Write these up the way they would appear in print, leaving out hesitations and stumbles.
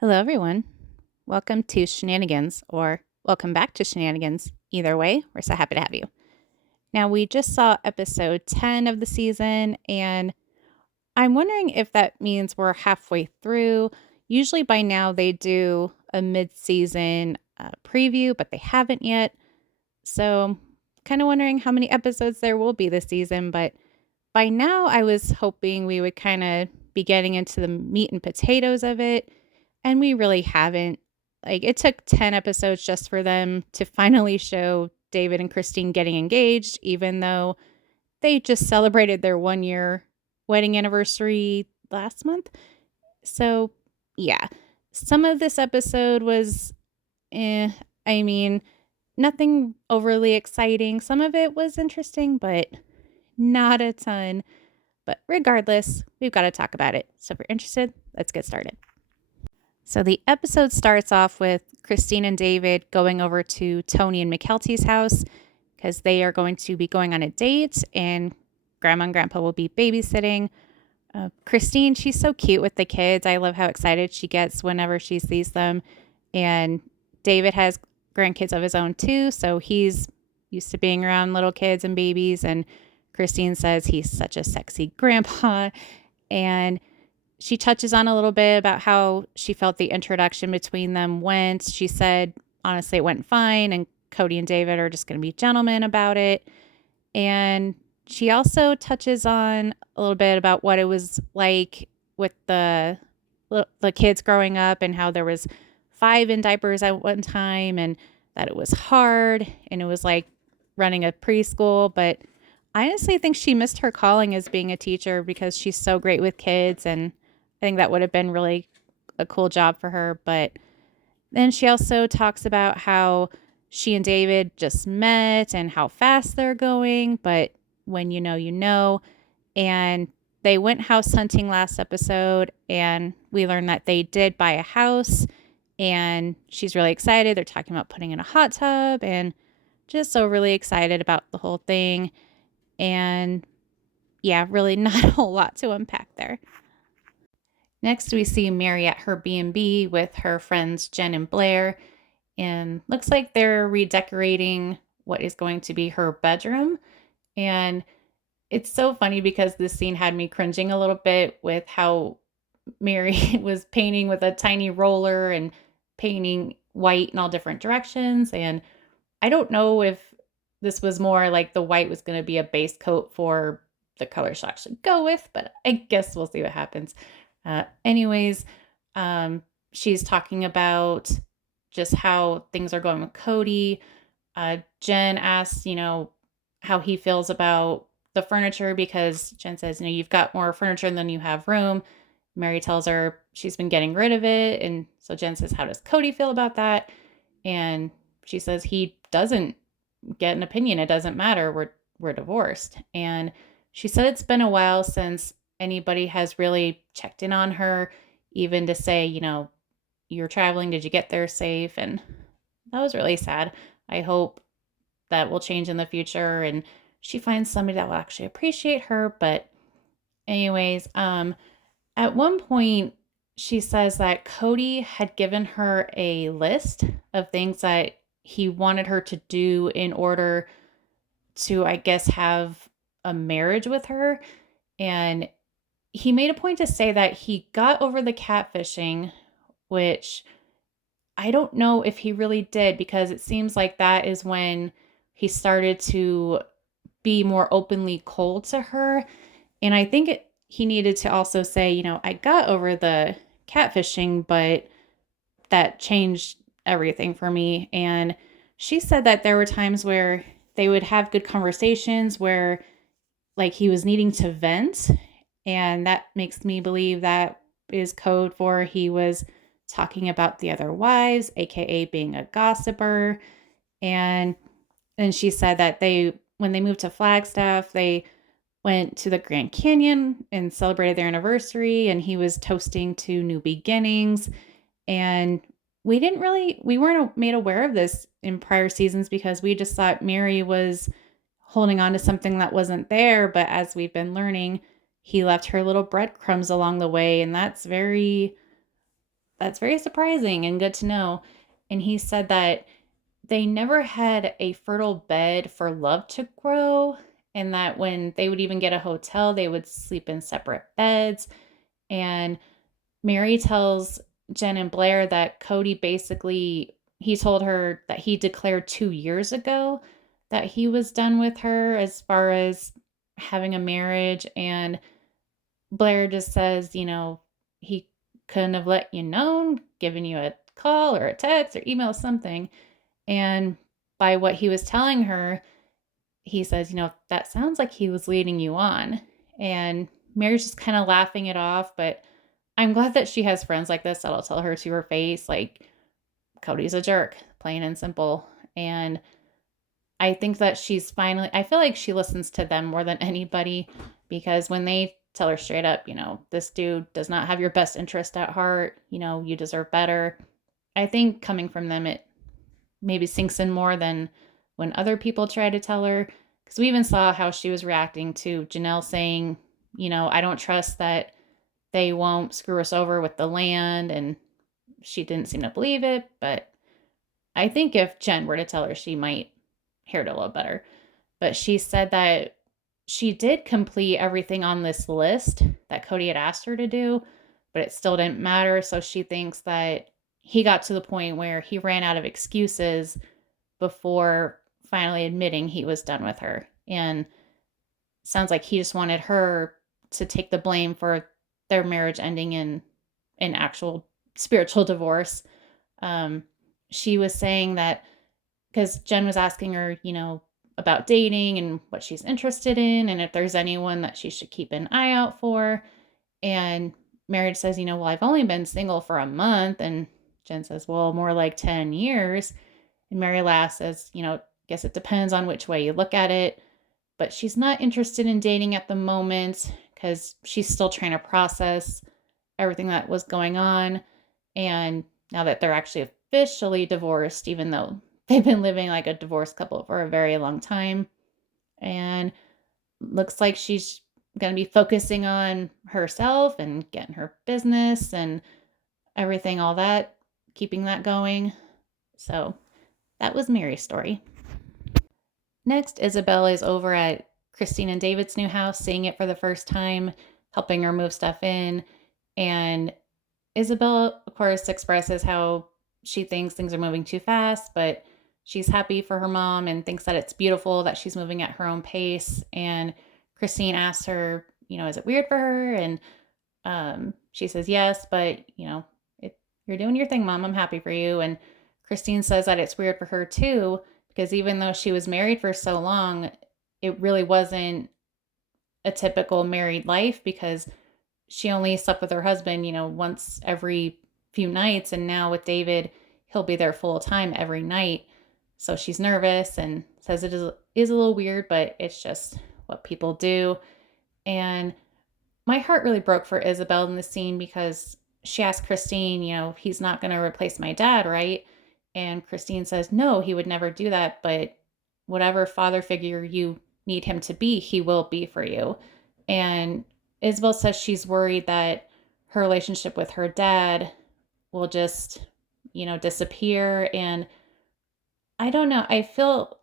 Hello, everyone. Welcome to Shenanigans, or welcome back to Shenanigans. Either way, we're so happy to have you. Now, we just saw episode 10 of the season, and I'm wondering if that means we're halfway through. Usually by now, they do a mid season preview, but they haven't yet. So, kind of wondering how many episodes there will be this season. But by now, I was hoping we would kind of be getting into the meat and potatoes of it, and we really haven't. Like, it took 10 episodes just for them to finally show David and Christine getting engaged, even though they just celebrated their 1 year wedding anniversary last month. So, yeah, some of this episode was, eh, I mean, nothing overly exciting. Some of it was interesting, but not a ton. But regardless, we've got to talk about it. So if you're interested, let's get started. So the episode starts off with Christine and David going over to Tony and McKelty's house because they are going to be going on a date and Grandma and Grandpa will be babysitting. Christine, she's so cute with the kids. I love how excited she gets whenever she sees them. And David has grandkids of his own too, so he's used to being around little kids and babies. And Christine says he's such a sexy grandpa. And she touches on a little bit about how she felt the introduction between them went. She said, honestly, it went fine, and Cody and David are just going to be gentlemen about it. And she also touches on a little bit about what it was like with the kids growing up and how there was 5 in diapers at one time and that it was hard and it was like running a preschool. But I honestly think she missed her calling as being a teacher because she's so great with kids, and I think that would have been really a cool job for her. But then she also talks about how she and David just met and how fast they're going, but when you know, you know. And they went house hunting last episode, and we learned that they did buy a house, and she's really excited. They're talking about putting in a hot tub and just so really excited about the whole thing. And yeah, really not a whole lot to unpack there. Next, we see Mary at her B&B with her friends Jen and Blair, and looks like they're redecorating what is going to be her bedroom. And it's so funny because this scene had me cringing a little bit with how Mary was painting with a tiny roller and painting white in all different directions. And I don't know if this was more like the white was going to be a base coat for the color she'll actually go with, but I guess we'll see what happens. Anyways, she's talking about just how things are going with Cody. Jen asks, how he feels about the furniture because Jen says, you've got more furniture than you have room. Mary tells her she's been getting rid of it. And so Jen says, how does Cody feel about that? And she says he doesn't get an opinion. It doesn't matter. We're divorced. And she said it's been a while since anybody has really checked in on her, even to say, you're traveling. Did you get there safe? And that was really sad. I hope that will change in the future and she finds somebody that will actually appreciate her. But anyways, at one point she says that Cody had given her a list of things that he wanted her to do in order to, I guess, have a marriage with her. And he made a point to say that he got over the catfishing, which I don't know if he really did, because it seems like that is when he started to be more openly cold to her. And I think he needed to also say, I got over the catfishing, but that changed everything for me. And she said that there were times where they would have good conversations where like he was needing to vent. And that makes me believe that is code for he was talking about the other wives, aka being a gossiper. And then she said that when they moved to Flagstaff, they went to the Grand Canyon and celebrated their anniversary, and he was toasting to new beginnings. And we weren't made aware of this in prior seasons because we just thought Mary was holding on to something that wasn't there. But as we've been learning, he left her little breadcrumbs along the way. And that's very That's very surprising and good to know. And he said that they never had a fertile bed for love to grow, and that when they would even get a hotel, they would sleep in separate beds. And Mary tells Jen and Blair that Cody basically he told her that he declared 2 years ago that he was done with her as far as having a marriage. And Blair just says, he couldn't have let you know, given you a call or a text or email something. And by what he was telling her, he says, that sounds like he was leading you on. And Mary's just kind of laughing it off. But I'm glad that she has friends like this that'll tell her to her face, like, Cody's a jerk, plain and simple. And I think that I feel like she listens to them more than anybody, because when they tell her straight up, this dude does not have your best interest at heart, you deserve better. I think coming from them, it maybe sinks in more than when other people try to tell her. Because we even saw how she was reacting to Janelle saying, I don't trust that they won't screw us over with the land. And she didn't seem to believe it. But I think if Jen were to tell her, she might hear it a little better. But she said that she did complete everything on this list that Cody had asked her to do, but it still didn't matter. So she thinks that he got to the point where he ran out of excuses before finally admitting he was done with her. And sounds like he just wanted her to take the blame for their marriage ending in an actual spiritual divorce. Um, she was saying that because Jen was asking her, about dating and what she's interested in, and if there's anyone that she should keep an eye out for. And Mary says, well, I've only been single for a month. And Jen says, well, more like 10 years. And Mary laughs, says, guess it depends on which way you look at it. But she's not interested in dating at the moment because she's still trying to process everything that was going on. And now that they're actually officially divorced, even though they've been living like a divorced couple for a very long time. And looks like she's going to be focusing on herself and getting her business and everything, all that, keeping that going. So that was Mary's story. Next, Isabel is over at Christine and David's new house, seeing it for the first time, helping her move stuff in. And Isabel, of course, expresses how she thinks things are moving too fast, but she's happy for her mom and thinks that it's beautiful that she's moving at her own pace. And Christine asks her, is it weird for her? And she says yes, but you're doing your thing, Mom. I'm happy for you. And Christine says that it's weird for her too, because even though she was married for so long, it really wasn't a typical married life, because she only slept with her husband, once every few nights. And now with David, he'll be there full time every night. So she's nervous and says it is a little weird, but it's just what people do. And my heart really broke for Isabel in the scene, because she asked Christine, he's not going to replace my dad, right? And Christine says, no, he would never do that. But whatever father figure you need him to be, he will be for you. And Isabel says she's worried that her relationship with her dad will just, disappear. And I don't know. I feel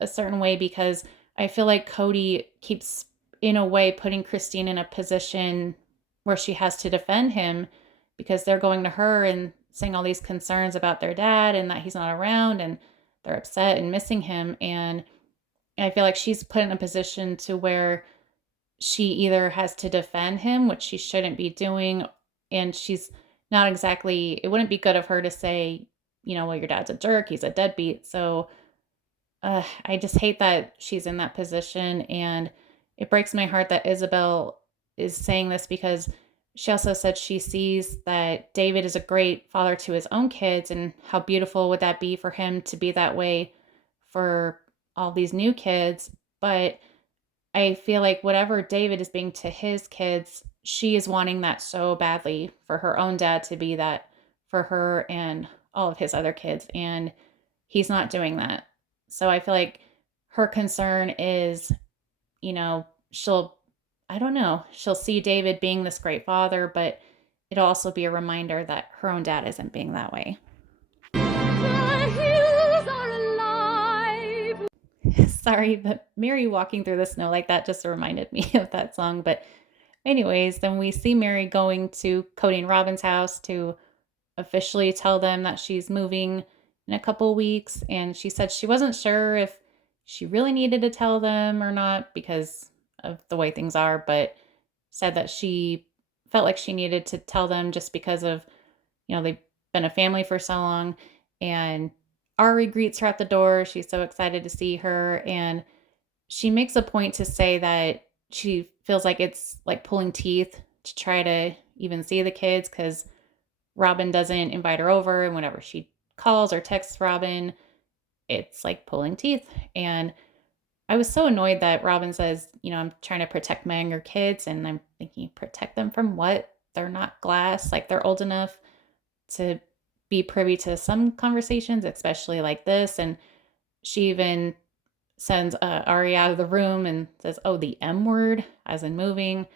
a certain way, because I feel like Cody keeps, in a way, putting Christine in a position where she has to defend him, because they're going to her and saying all these concerns about their dad and that he's not around, and they're upset and missing him. And I feel like she's put in a position to where she either has to defend him, which she shouldn't be doing, and she's not exactly, it wouldn't be good of her to say, well, your dad's a jerk, he's a deadbeat. So I just hate that she's in that position. And it breaks my heart that Isabel is saying this, because she also said she sees that David is a great father to his own kids. And how beautiful would that be for him to be that way for all these new kids. But I feel like whatever David is being to his kids, she is wanting that so badly for her own dad to be that for her and all of his other kids. And he's not doing that. So I feel like her concern is, she'll, I don't know, she'll see David being this great father, but it'll also be a reminder that her own dad isn't being that way. Sorry, but Mary walking through the snow like that just reminded me of that song. But anyways, then we see Mary going to Cody and Robin's house to officially tell them that she's moving in a couple weeks. And she said she wasn't sure if she really needed to tell them or not because of the way things are, but said that she felt like she needed to tell them just because of, they've been a family for so long. And Ari greets her at the door. She's so excited to see her. And she makes a point to say that she feels like it's like pulling teeth to try to even see the kids because Robin doesn't invite her over. And whenever she calls or texts Robin, it's like pulling teeth. And I was so annoyed that Robin says, I'm trying to protect my younger kids. And I'm thinking, protect them from what? They're not glass. Like they're old enough to be privy to some conversations, especially like this. And she even sends Ari out of the room and says, oh, the M word, as in moving.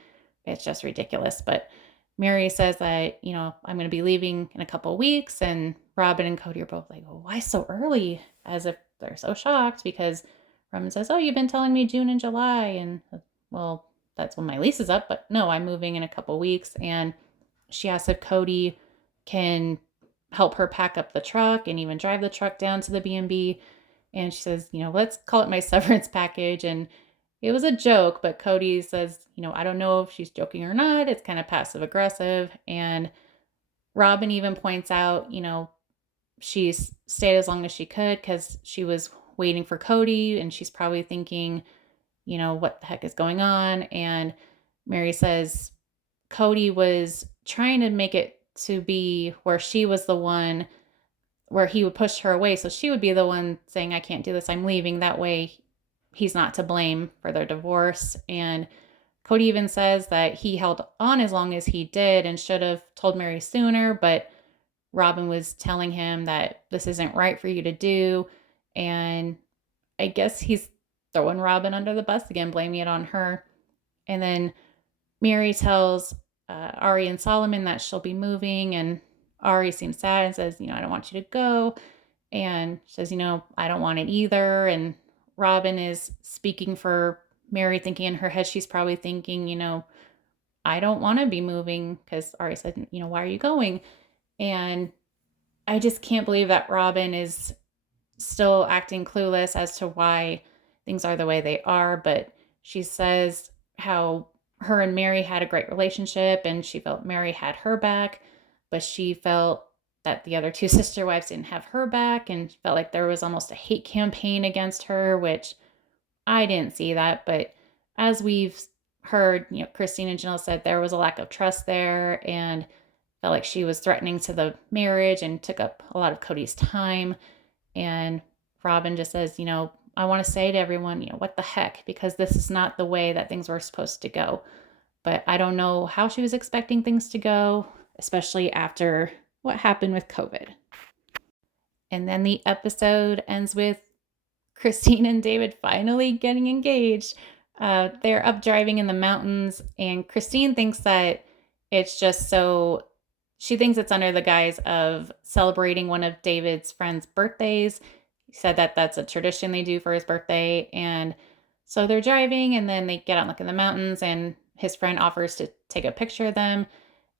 It's just ridiculous. But Mary says that, I'm going to be leaving in a couple of weeks. And Robin and Cody are both like, well, why so early? As if they're so shocked because Robin says, oh, you've been telling me June and July. And well, that's when my lease is up. But no, I'm moving in a couple of weeks. And she asks if Cody can help her pack up the truck and even drive the truck down to the B&B. And she says, let's call it my severance package. And it was a joke, but Cody says, I don't know if she's joking or not. It's kind of passive aggressive. And Robin even points out, she's stayed as long as she could because she was waiting for Cody and she's probably thinking, what the heck is going on? And Mary says Cody was trying to make it to be where she was the one where he would push her away. So she would be the one saying, I can't do this, I'm leaving. That way he's not to blame for their divorce. And Cody even says that he held on as long as he did and should have told Mary sooner, but Robin was telling him that this isn't right for you to do. And I guess he's throwing Robin under the bus again, blaming it on her. And then Mary tells Ari and Solomon that she'll be moving, and Ari seems sad and says, I don't want you to go. And says, I don't want it either. And Robin is speaking for Mary, thinking in her head, she's probably thinking, I don't want to be moving because Ari said, why are you going? And I just can't believe that Robin is still acting clueless as to why things are the way they are. But she says how her and Mary had a great relationship and she felt Mary had her back, but she felt that the other two sister wives didn't have her back and felt like there was almost a hate campaign against her, which I didn't see that. But as we've heard, Christine and Janelle said there was a lack of trust there and felt like she was threatening to the marriage and took up a lot of Cody's time. And Robin just says, I want to say to everyone, what the heck, because this is not the way that things were supposed to go. But I don't know how she was expecting things to go, especially after what happened with COVID. And then the episode ends with Christine and David finally getting engaged. They're up driving in the mountains, and Christine thinks that it's just so, she thinks it's under the guise of celebrating one of David's friends' birthdays. He said that that's a tradition they do for his birthday. And so they're driving, and then they get out and look in the mountains, and his friend offers to take a picture of them.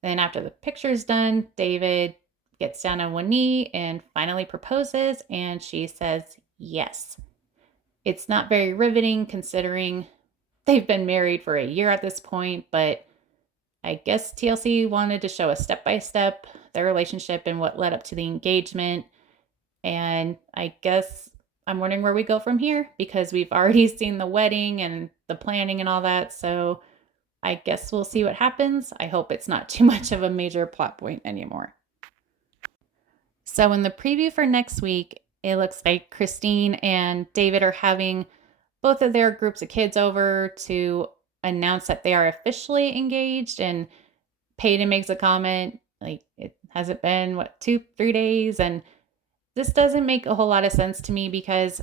Then after the picture's done, David gets down on one knee and finally proposes, and she says yes. It's not very riveting considering they've been married for a year at this point, but I guess TLC wanted to show us step by step their relationship and what led up to the engagement. And I guess I'm wondering where we go from here because we've already seen the wedding and the planning and all that. So I guess we'll see what happens. I hope it's not too much of a major plot point anymore. So in the preview for next week, it looks like Christine and David are having both of their groups of kids over to announce that they are officially engaged. And Peyton makes a comment like, it hasn't been, 2-3 days? And this doesn't make a whole lot of sense to me because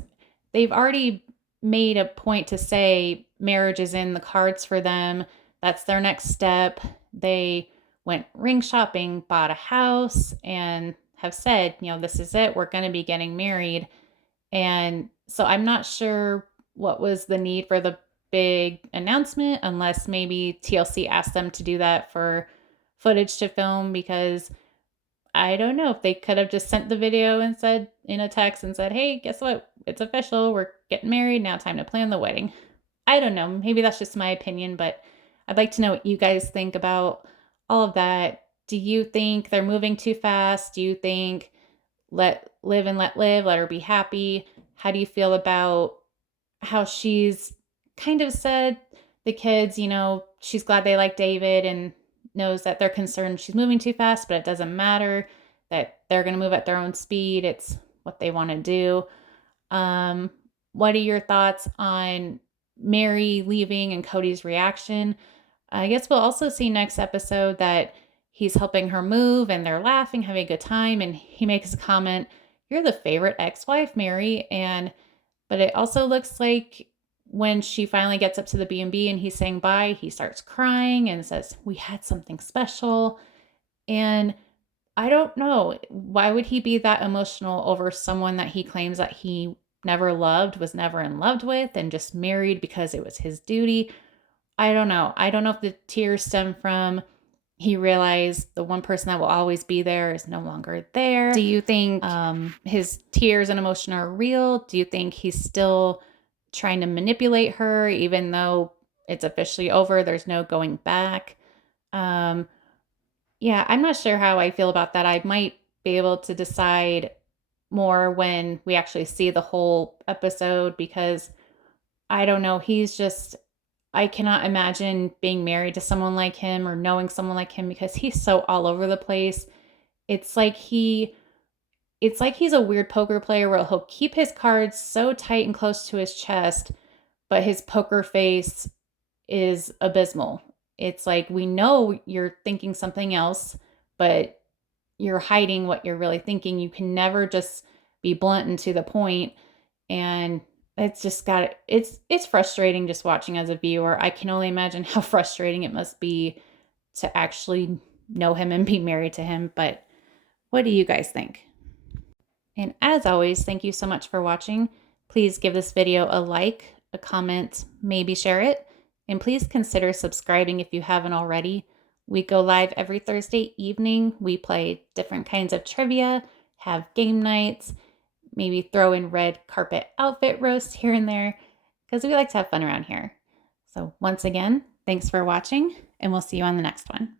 they've already made a point to say marriage is in the cards for them. That's their next step. They went ring shopping, bought a house, and have said, this is it. We're going to be getting married. And so I'm not sure what was the need for the big announcement, unless maybe TLC asked them to do that for footage to film, because I don't know if they could have just sent the video and said in a text and said, hey, guess what? It's official. We're getting married. Now time to plan the wedding. I don't know. Maybe that's just my opinion, but I'd like to know what you guys think about all of that. Do you think they're moving too fast? Do you think let live and let live, let her be happy? How do you feel about how she's kind of said the kids, she's glad they like David and knows that they're concerned she's moving too fast, but it doesn't matter, that they're going to move at their own speed. It's what they want to do. What are your thoughts on Mary leaving and Cody's reaction? I guess we'll also see next episode that he's helping her move and they're laughing, having a good time. And he makes a comment, you're the favorite ex-wife, Mary. But it also looks like when she finally gets up to the B&B and he's saying bye, he starts crying and says, we had something special. And I don't know, why would he be that emotional over someone that he claims that he never loved, was never in love with, and just married because it was his duty? I don't know. I don't know if the tears stem from he realized the one person that will always be there is no longer there. Do you think his tears and emotion are real? Do you think he's still trying to manipulate her, even though it's officially over? There's no going back. Yeah, I'm not sure how I feel about that. I might be able to decide more when we actually see the whole episode, because I don't know. I cannot imagine being married to someone like him or knowing someone like him, because he's so all over the place. It's like he's a weird poker player where he'll keep his cards so tight and close to his chest, but his poker face is abysmal. It's like, we know you're thinking something else, but you're hiding what you're really thinking. You can never just be blunt and to the point. And it's frustrating just watching as a viewer. I can only imagine how frustrating it must be to actually know him and be married to him. But what do you guys think? And as always, thank you so much for watching. Please give this video a like, a comment, maybe share it, and please consider subscribing if you haven't already. We go live every Thursday evening. We play different kinds of trivia, have game nights, maybe throw in red carpet outfit roasts here and there, because we like to have fun around here. So once again, thanks for watching, and we'll see you on the next one.